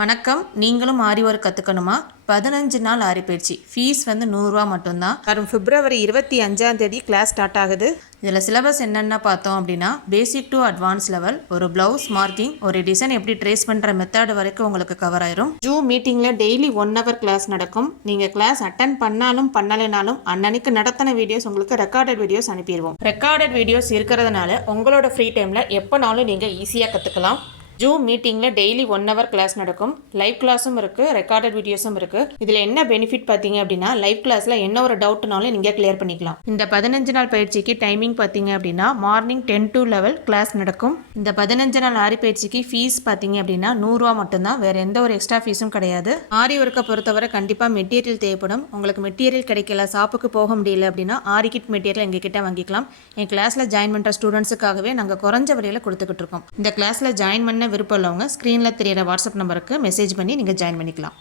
வணக்கம். நீங்களும் ஆரி ஒர்க் கற்றுக்கணுமா? 15 நாள் ஆரி பயிற்சி. ஃபீஸ் வந்து 100 ரூபா மட்டும்தான். வரும் பிப்ரவரி 25 கிளாஸ் ஸ்டார்ட் ஆகுது. இதில் சிலபஸ் என்னென்ன பார்த்தோம் அப்படின்னா, பேசிக் டு அட்வான்ஸ் லெவல், ஒரு ப்ளவுஸ் மார்க்கிங், ஒரு டிசைன் எப்படி ட்ரேஸ் பண்ணுற மெத்தட் வரைக்கும் உங்களுக்கு கவர் ஆயிரும். ஜூம் மீட்டிங்கில் டெய்லி 1 hour கிளாஸ் நடக்கும். நீங்கள் கிளாஸ் அட்டன் பண்ணாலும் பண்ணலைனாலும் அன்னன்னைக்கு நடத்தின வீடியோஸ் உங்களுக்கு ரெக்கார்டட் வீடியோஸ் அனுப்பிடுவோம். ரெக்கார்டட் வீடியோஸ் இருக்கிறதுனால உங்களோட ஃப்ரீ டைமில் எப்போனாலும் நீங்கள் ஈஸியாக கற்றுக்கலாம். ஜூம் மீட்டிங்கில் டெய்லி 1 hour கிளாஸ் நடக்கும். லைவ் கிளாஸும் இருக்குது, ரெக்கார்டட் வீடியோஸும் இருக்குது. இதில் என்ன பெனிஃபிட் பார்த்தீங்க அப்படின்னா, லைவ் கிளாஸில் என்ன ஒரு டவுட்னாலும் நீங்கள் கிளியர் பண்ணிக்கலாம். இந்த 15 நாள் பயிற்சிக்கு டைமிங் பார்த்தீங்க அப்படின்னா மார்னிங் 10 to 11 கிளாஸ் நடக்கும். இந்த 15 நாள் ஆரி பயிற்சிக்கு ஃபீஸ் பார்த்தீங்க அப்படின்னா 100 ரூபா மட்டும்தான். வேறு எந்த ஒரு எக்ஸ்ட்ரா ஃபீஸும் கிடையாது. ஆரி ஒர்க்கை பொறுத்தவரை கண்டிப்பாக மெட்டீரியல் தேவைப்படும். உங்களுக்கு மெட்டீரியல் கிடைக்கல, ஷாப்புக்கு போக முடியல அப்படின்னா ஆரி கிட் மெட்டீரியல் எங்ககிட்ட வாங்கிக்கலாம். என் கிளாஸில் ஜாயின் பண்ணுற ஸ்டூடெண்ட்ஸுக்காகவே நாங்கள் குறைஞ்ச விலையில் கொடுத்துக்கிட்டு இருக்கோம். இந்த கிளாஸில் ஜாயின் பண்ண விருப்பம் உள்ளவங்க ஸ்க்ரீனில் தெரியிற வாட்ஸ்அப் நம்பருக்கு மெசேஜ் பண்ணி நீங்கள் ஜாயின் பண்ணிக்கலாம்.